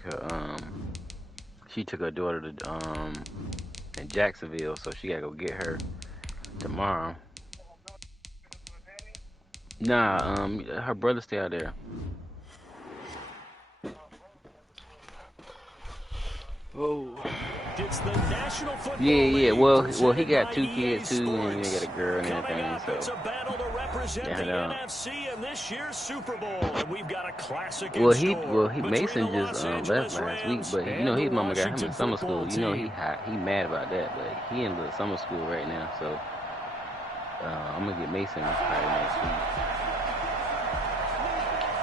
her, she took her daughter to in Jacksonville, so she gotta go get her tomorrow. Nah, her brother stay out there. Oh. It's the National Football Yeah. League, Well, he got by two EA kids too, and he Sports. got a girl and Coming everything. up, it's So a battle to represent yeah, the no. NFC in this year's Super Bowl, and we've got a classic in Well, store he between the Mason just Los left Angeles last week, Rams but and the his mama got him in Washington summer Football school. Team. He mad about that, but he in the summer school right now. So I'm gonna get Mason probably next week.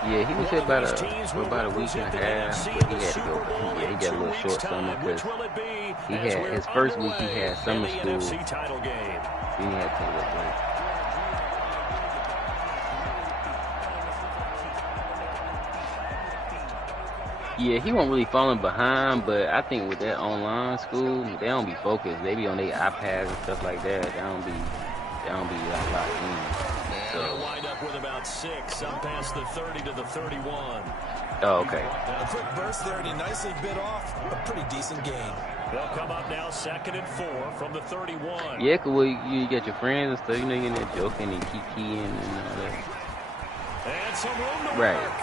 Yeah, he was here for about a week and a half, but he had to go. He got a little short summer because he had his first week. He had summer school. Then he had to take a break. Yeah, he wasn't really falling behind, but I think with that online school, they don't be focused. They be on their iPads and stuff like that. They don't be like locked in. So. They'll wind up with about 6, up past the 30 to the 31. Oh, okay. A quick burst there, and he nicely bit off a pretty decent gain. They'll come up now 2nd and 4 from the 31. Yeah, cause you get your friends and stuff, you're in there joking and kikiing and all that. And some room to right. work.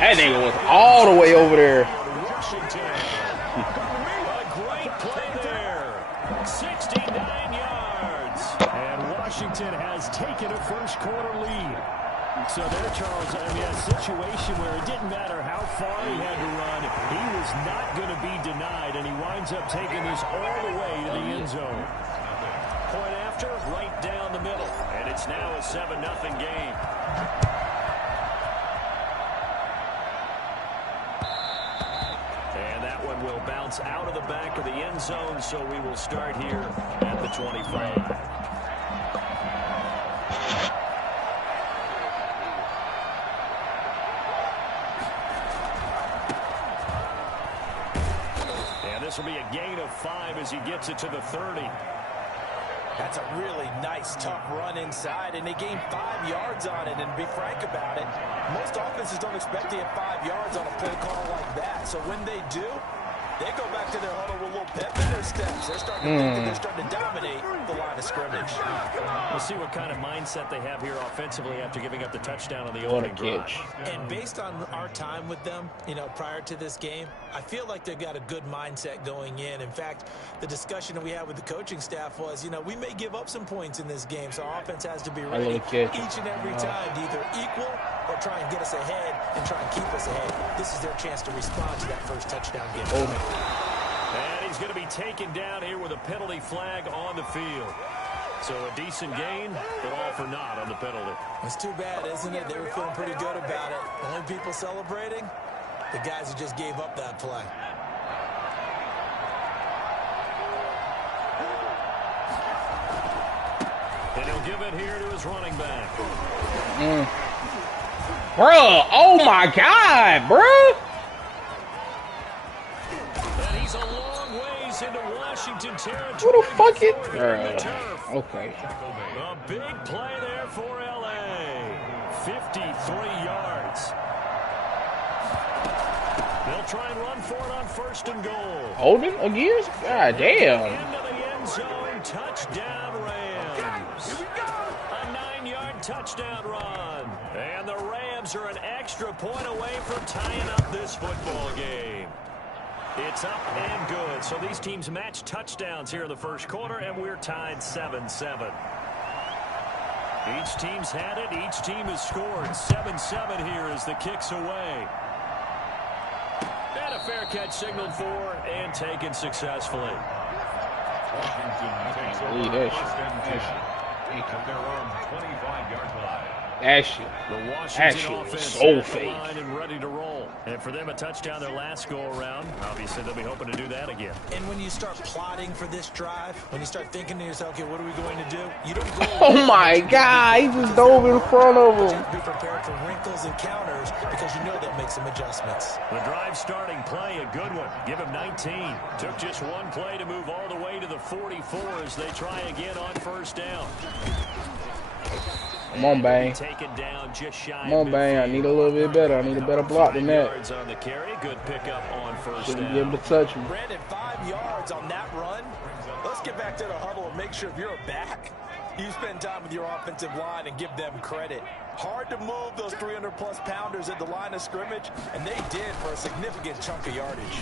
That nigga was all the way over there. Washington. A great play there. 69 yards. And Washington has taken a first quarter lead. So there, Charles, a situation where it didn't matter how far he had to run. He was not going to be denied, and he winds up taking this all the way to the end zone. Point after, right down the middle. And it's now a 7-0 game. Will bounce out of the back of the end zone, so we will start here at the 25. And this will be a gain of 5 as he gets it to the 30. That's a really nice, tough run inside, and they gained 5 yards on it. And to be frank about it, most offenses don't expect to get 5 yards on a play call like that. So when they do, they go back to their huddle with a little pep in their steps. They're starting to think that they're starting to dominate the line of scrimmage. We'll see what kind of mindset they have here offensively after giving up the touchdown on the opening drive. And based on our time with them, prior to this game, I feel like they've got a good mindset going in. In fact, the discussion that we had with the coaching staff was, we may give up some points in this game, so offense has to be ready each and every time to either equal or try and get us ahead and try and keep us ahead. This is their chance to respond to that first touchdown game. And he's going to be taken down here with a penalty flag on the field. So a decent gain, but all for naught on the penalty. It's too bad, isn't it? They were feeling pretty good about it. Only people celebrating, the guys who just gave up that play. And he'll give it here to his running back. Bruh, oh my God, bruh. And he's a long ways into Washington territory. Who the fuck is? Okay. A big play there for LA. 53 yards. They'll try and run for it on 1st and goal. Holding again? God damn. Into the end zone, touchdown Rams. A 9-yard touchdown run. And the Rams are an extra point away from tying up this football game. It's up and good. So these teams match touchdowns here in the first quarter, and we're tied 7-7. Each team's had it. Each team has scored. 7-7 here as the kick's away. And a fair catch signaled for and taken successfully. That shit was so fake. And ready to roll. And for them, a touchdown their last go-around. Obviously, they'll be hoping to do that again. And when you start plotting for this drive, when you start thinking to yourself, okay, what are we going to do? You don't go. Oh my God, he just dove in front of him. Be prepared for wrinkles and counters because you know they'll make some adjustments. The drive starting play, a good one. Give him 19. Took just one play to move all the way to the 44 as they try again on 1st down. Come on, Bang. Come on, Bang. I need a little bit better. I need a better block than that. Good pickup on first Shouldn't down. be able to touch me. Brandon, 5 yards on that run. Let's get back to the huddle and make sure if you're a back, you spend time with your offensive line and give them credit. Hard to move those 300-plus pounders at the line of scrimmage, and they did for a significant chunk of yardage.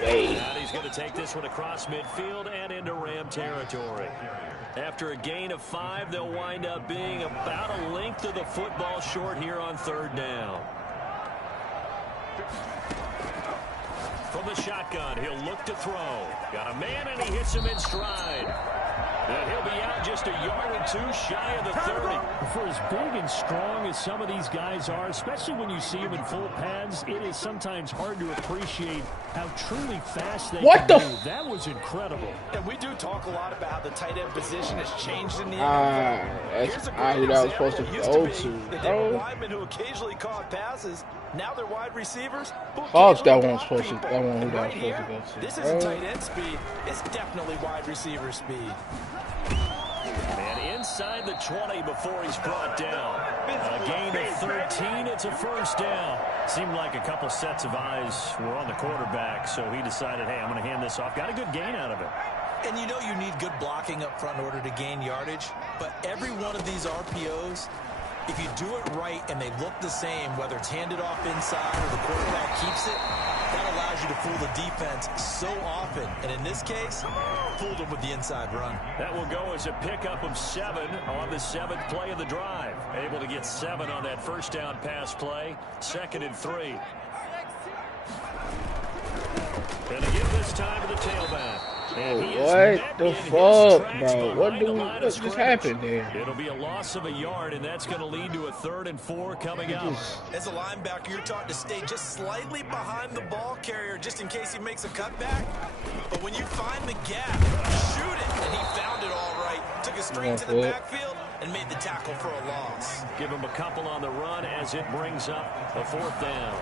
Hey. And he's going to take this one across midfield and into Ram territory. After a gain of 5, they'll wind up being about a length of the football short here on third down. From the shotgun, he'll look to throw. Got a man, and he hits him in stride. And he'll be out just a yard or two shy of the 30. For as big and strong as some of these guys are, especially when you see them in full pads, it is sometimes hard to appreciate how truly fast they can move. That was incredible. And we do talk a lot about how the tight end position has changed in the NFL. That's who that was supposed to go to. They were linemen who occasionally caught passes. Now they're wide receivers. False, that one was supposed to. That one who that was supposed to go to. This isn't tight end speed. It's definitely wide receiver speed. And inside the 20 before he's brought down. A gain of 13. It's a first down. Seemed like a couple sets of eyes were on the quarterback, so he decided, hey, I'm going to hand this off. Got a good gain out of it. And you know you need good blocking up front in order to gain yardage, but every one of these RPOs, if you do it right and they look the same, whether it's handed off inside or the quarterback keeps it, that allows you to fool the defense so often. And in this case, fooled them with the inside run. That will go as a pickup of 7 on the 7th play of the drive. Able to get 7 on that first down pass play. 2nd and 3. And to give this time to the tailback. What the fuck, bro? What just happened there? It'll be a loss of a yard, and that's going to lead to a 3rd and 4 coming up. As a linebacker, you're taught to stay just slightly behind the ball carrier just in case he makes a cutback. But when you find the gap, shoot it. And he found it all right. Took it straight to the backfield and made the tackle for a loss. Give him a couple on the run as it brings up a 4th down.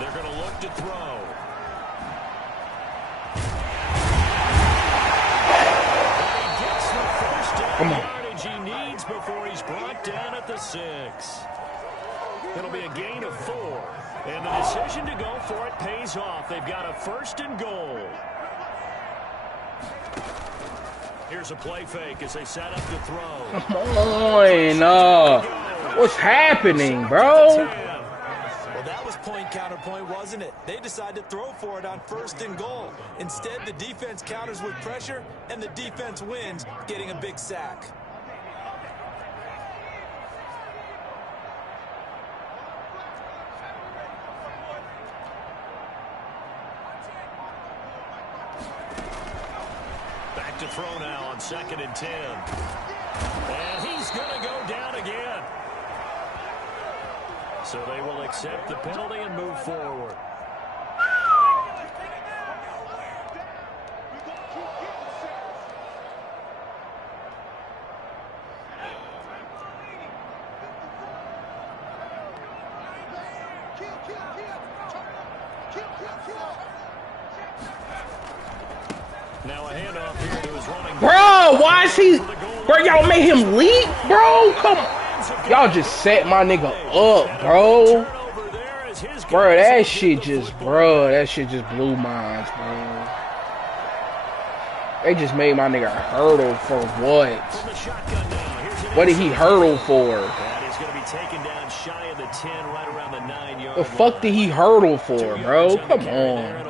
They're going to look to throw. Come on. Yardage he needs before he's brought down at the 6. It'll be a gain of 4. And the decision to go for it pays off. They've got a 1st and goal. Here's a play fake as they set up to throw. Come on. What's happening, bro? Well, that was point counterpoint, wasn't it? They decided to throw for it on 1st and goal. Instead, the defense counters with pressure, and the defense wins, getting a big sack. Back to throw now on 2nd and 10. And he's going to go down again. So they will accept the penalty and move forward. Now a handoff here to his running. Bro, why is he? Bro, y'all made him leap, bro. Come on. Y'all just set my nigga up, bro. Bro, that shit just blew minds, bro. They just made my nigga hurdle for what? What did he hurdle for? The fuck did he hurdle for, bro? Come on.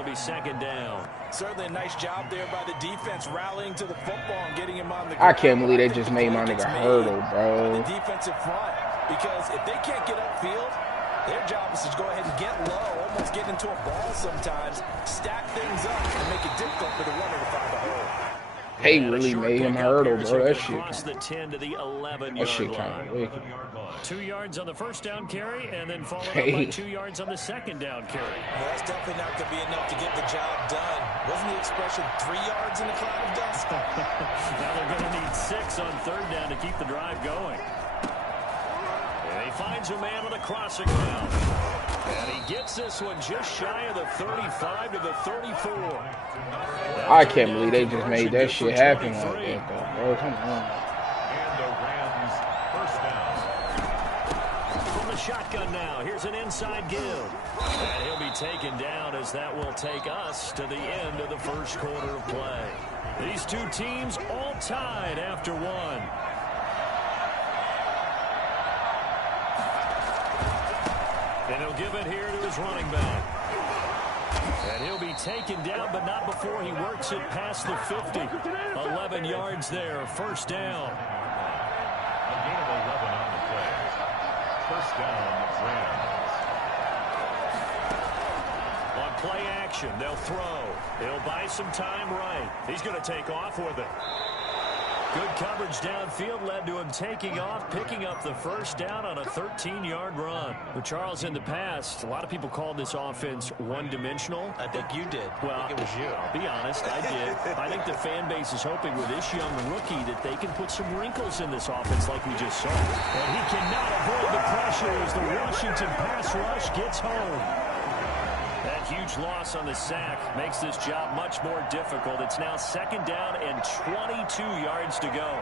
Certainly a nice job there by the defense rallying to the football and getting him on the I can't believe they just made my nigga hurdle, bro. The defensive front, because if they can't get upfield, their job is to go ahead and get low, almost get into a ball sometimes, stack things up, and make it difficult for the runner to find a hole. They really made him hurdle, bro. That shit. The 10 to the 11 That shit yard kind of line. wicked. 2 yards on the first down carry, and then followed up by 2 yards on the second down carry. Well, that's definitely not going to be enough to get the job done. Wasn't the expression 3 yards in a cloud of dust? Now they're going to need 6 on 3rd down to keep the drive going. And he finds a man on the crossing route. And he gets this one just shy of the 35 to the 34. I can't believe they just made that shit happen like that, though, bro. Come on. the shotgun now. Here's an inside give. And he'll be taken down as that will take us to the end of the first quarter of play. These two teams all tied after one. And he'll give it here to his running back. And he'll be taken down, but not before he works it past the 50. 11 yards there, first down. A gain of 11 on the play. First down, Rams. On play action, they'll throw. He'll buy some time right. He's going to take off with it. Good coverage downfield led to him taking off, picking up the first down on a 13-yard run. Well, Charles, in the past, a lot of people called this offense one-dimensional. I think you did. Well, I think it was you. I'll be honest, I did. I think the fan base is hoping with this young rookie that they can put some wrinkles in this offense like we just saw. And he cannot avoid the pressure as the Washington pass rush gets home. That huge loss on the sack makes this job much more difficult. It's now second down and 22 yards to go.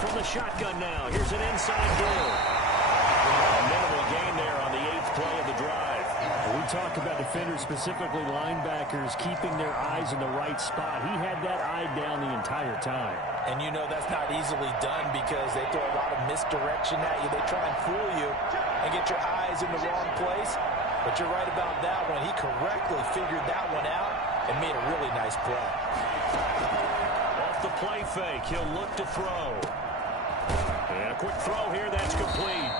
From the shotgun now, here's an inside give. A minimal gain there on the 8th play of the drive. We talk about defenders, specifically linebackers, keeping their eyes in the right spot. He had that eye down the entire time. And you know that's not easily done because they throw a lot of misdirection at you. They try and fool you and get your eyes in the wrong place. But you're right about that one. He correctly figured that one out and made a really nice play. Off the play fake, he'll look to throw. And a quick throw here, that's complete.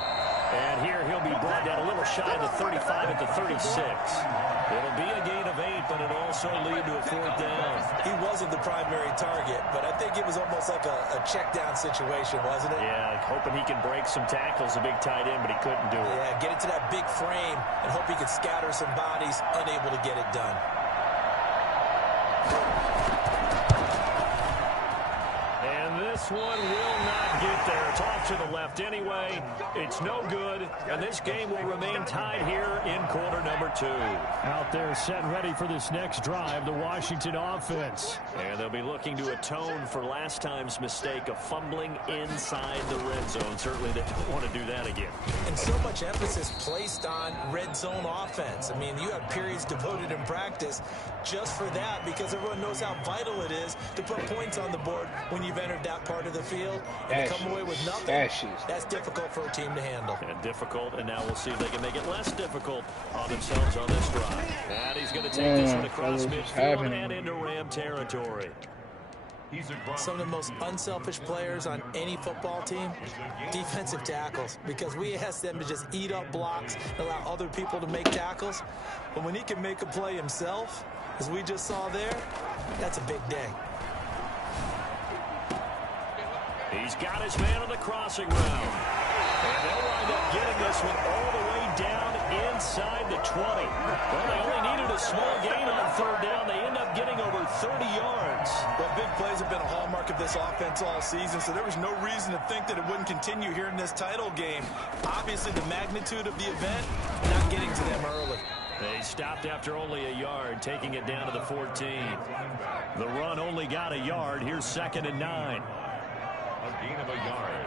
And here he'll be brought down a little shy of the 35 at the 36. It'll be a gain of 8, but it'll also lead to a fourth down. He wasn't the primary target, but I think it was almost like a check down situation, wasn't it? Yeah, hoping he can break some tackles, a big tight end, but he couldn't do it. Yeah, get it to that big frame and hope he can scatter some bodies, unable to get it done. And this one will not get there. It's off to the left anyway. It's no good, and this game will remain tied here in quarter number 2. Out there set and ready for this next drive, the Washington offense. And they'll be looking to atone for last time's mistake of fumbling inside the red zone. Certainly they don't want to do that again. And so much emphasis placed on red zone offense. I mean, you have periods devoted in practice just for that because everyone knows how vital it is to put points on the board when you've entered that part of the field. And to come away with nothing, that's difficult for a team to handle. And difficult, and now we'll see if they can make it less difficult on themselves on this drive. And he's going to take this one across midfield and into Ram territory. Some of the most unselfish players on any football team, defensive tackles, because we ask them to just eat up blocks and allow other people to make tackles. But when he can make a play himself, as we just saw there, that's a big day. He's got his man on the crossing route. And they'll wind up getting this one all the way down inside the 20. Well, they only needed a small gain on third down. They end up getting over 30 yards. Well, big plays have been a hallmark of this offense all season, so there was no reason to think that it wouldn't continue here in this title game. Obviously, the magnitude of the event, not getting to them early. They stopped after only a yard, taking it down to the 14. The run only got a yard. Here's 2nd and 9. A gain of a yard.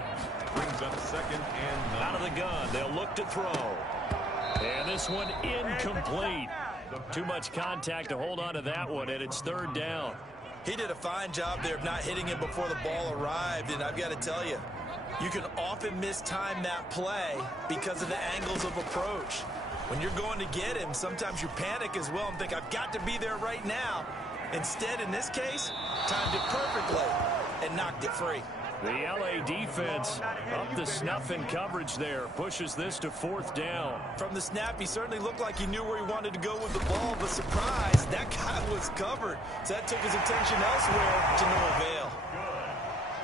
Brings up 2nd and 9. Out of the gun, they'll look to throw. And this one incomplete. Too much contact to hold on to that one, and it's 3rd down. He did a fine job there of not hitting it before the ball arrived, and I've got to tell you, you can often mistime that play because of the angles of approach. When you're going to get him, sometimes you panic as well and think, I've got to be there right now. Instead, in this case, timed it perfectly and knocked it free. The LA defense up the snuff in coverage there. Pushes this to 4th down. From the snap, he certainly looked like he knew where he wanted to go with the ball, but surprise, that guy was covered. So that took his attention elsewhere to no avail.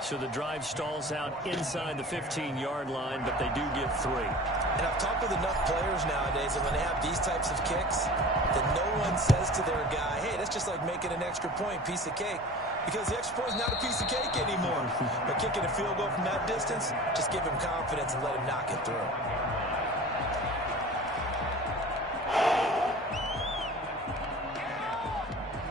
So the drive stalls out inside the 15-yard line, but they do get 3. And I've talked with enough players nowadays that when they have these types of kicks, that no one says to their guy, hey, that's just like making an extra point, piece of cake. Because the extra point is not a piece of cake anymore. But kicking a field goal from that distance, just give him confidence and let him knock it through.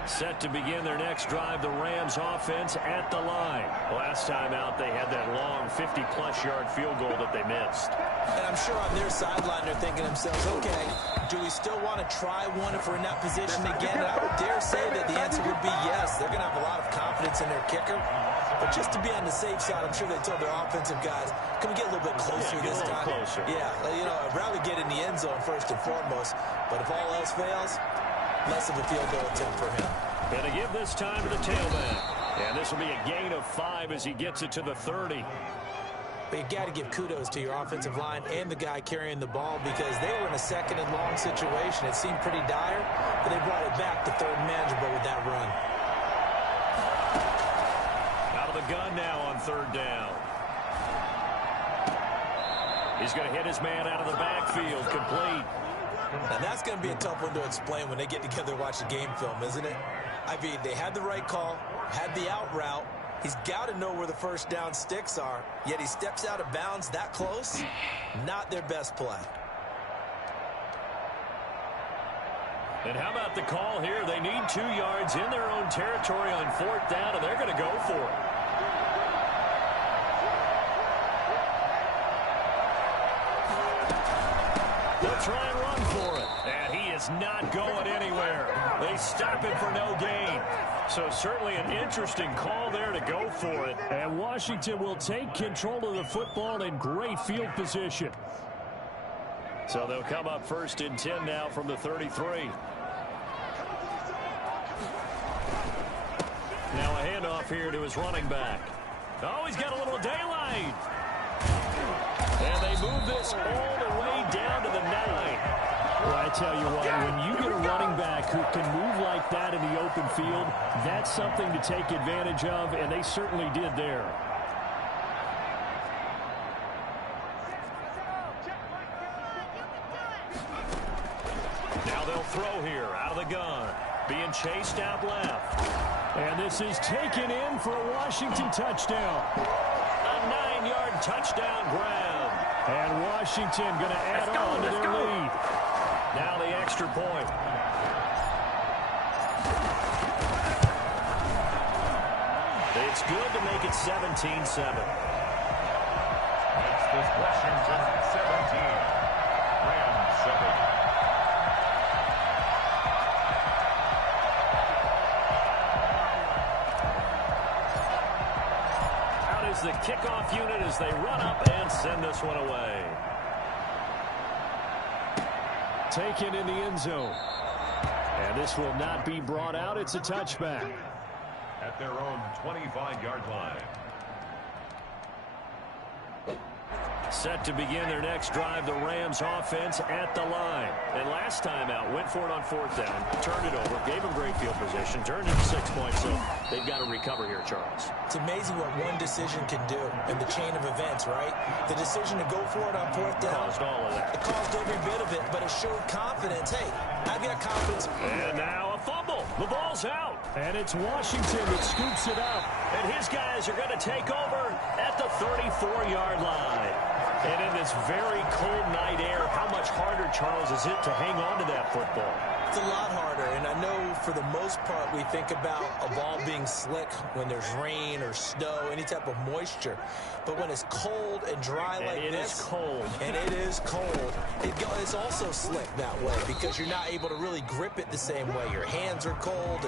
Set to begin their next drive, the Rams offense at the line. Last time out, they had that long 50-plus yard field goal that they missed. And I'm sure on their sideline they're thinking to themselves, okay, do we still want to try one if we're in that position again? And I would dare say that the answer would be yes. They're going to have a lot of confidence in their kicker. But just to be on the safe side, I'm sure they told their offensive guys, can we get a little bit closer this time? Closer. Yeah, you know, I'd rather get in the end zone first and foremost. But if all else fails, less of a field goal attempt for him. Going to give this time to the tailback. And this will be a gain of 5 as he gets it to the 30. But you got to give kudos to your offensive line and the guy carrying the ball because they were in a second and long situation. It seemed pretty dire, but they brought it back to third manageable with that run. Out of the gun now on third down. He's going to hit his man out of the backfield, complete. Now that's going to be a tough one to explain when they get together and watch the game film, isn't it? I mean, they had the right call, had the out route. He's got to know where the first down sticks are, yet he steps out of bounds that close. Not their best play. And how about the call here? They need 2 yards in their own territory on fourth down, and they're going to go for it. They'll try and run for it. And he is not going anywhere. They stop him for no gain. So certainly an interesting call there to go for it. And Washington will take control of the football in great field position. So they'll come up first and 10 now from the 33. Now a handoff here to his running back. Oh, he's got a little daylight. And they move this all the way down to the 9. Well, I tell you what, when you get a running back who can move like that in the open field, that's something to take advantage of, and they certainly did there. Now they'll throw here out of the gun. Being chased out left. And this is taken in for a Washington touchdown. A 9-yard touchdown grab. And Washington going to add on to their lead. Now the extra point. It's good to make it 17-7. Makes this Washington 17. Rams 7. Out is the kickoff unit as they run up and send this one away. Taken in the end zone. And this will not be brought out. It's a touchback. At their own 25-yard line. Set to begin their next drive, the Rams offense at the line. And last time out, went for it on fourth down, turned it over, gave them great field position, turned it 6 points, so they've got to recover here, Charles. It's amazing what one decision can do in the chain of events, right? The decision to go for it on fourth down. Caused all of that. It caused every bit of it, but it showed confidence. Hey, I've got confidence. And now a fumble. The ball's out. And it's Washington that scoops it up. And his guys are going to take over at the 34-yard line. And in this very cold night air, how much harder, Charles, is it to hang on to that football? It's a lot harder, and I know for the most part we think about a ball being slick when there's rain or snow, any type of moisture. But when it's cold and dry like this, it is cold. And it is cold, it's also slick that way because you're not able to really grip it the same way. Your hands are cold,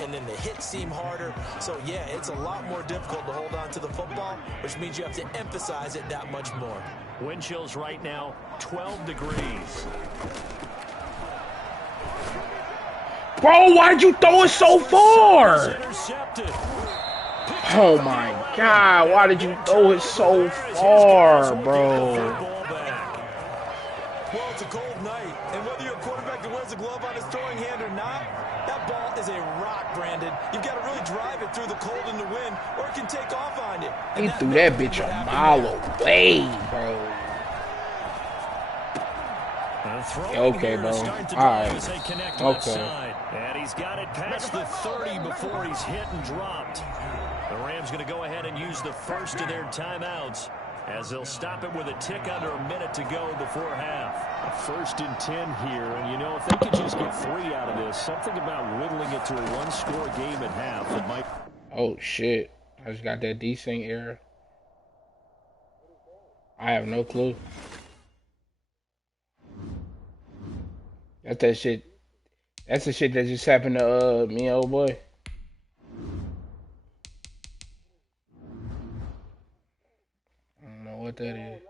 and then the hits seem harder. So, yeah, it's a lot more difficult to hold on to the football, which means you have to emphasize it that much more. Wind chills right now, 12 degrees. Bro, why'd you throw it so far? Oh my God, why did you throw it so far, bro? Well, it's a cold night, and whether you're a quarterback that wears a glove on his throwing hand or not, that ball is a rock, Brandon. You've got to really drive it through the cold and the wind, or it can take off on you. He threw that bitch a mile away, bro. Okay, bro. Alright. Okay. And he's got it past the 30 before he's hit and dropped. The Rams going to go ahead and use the first of their timeouts as they'll stop it with a tick under a minute to go before half. A 1st and 10 here, and you know, if they could just get 3 out of this, something about whittling it to a one-score game at half, it might... Oh, shit. I just got that desync error. I have no clue. That's that shit. That's the shit that just happened to me and old boy. I don't know what that is.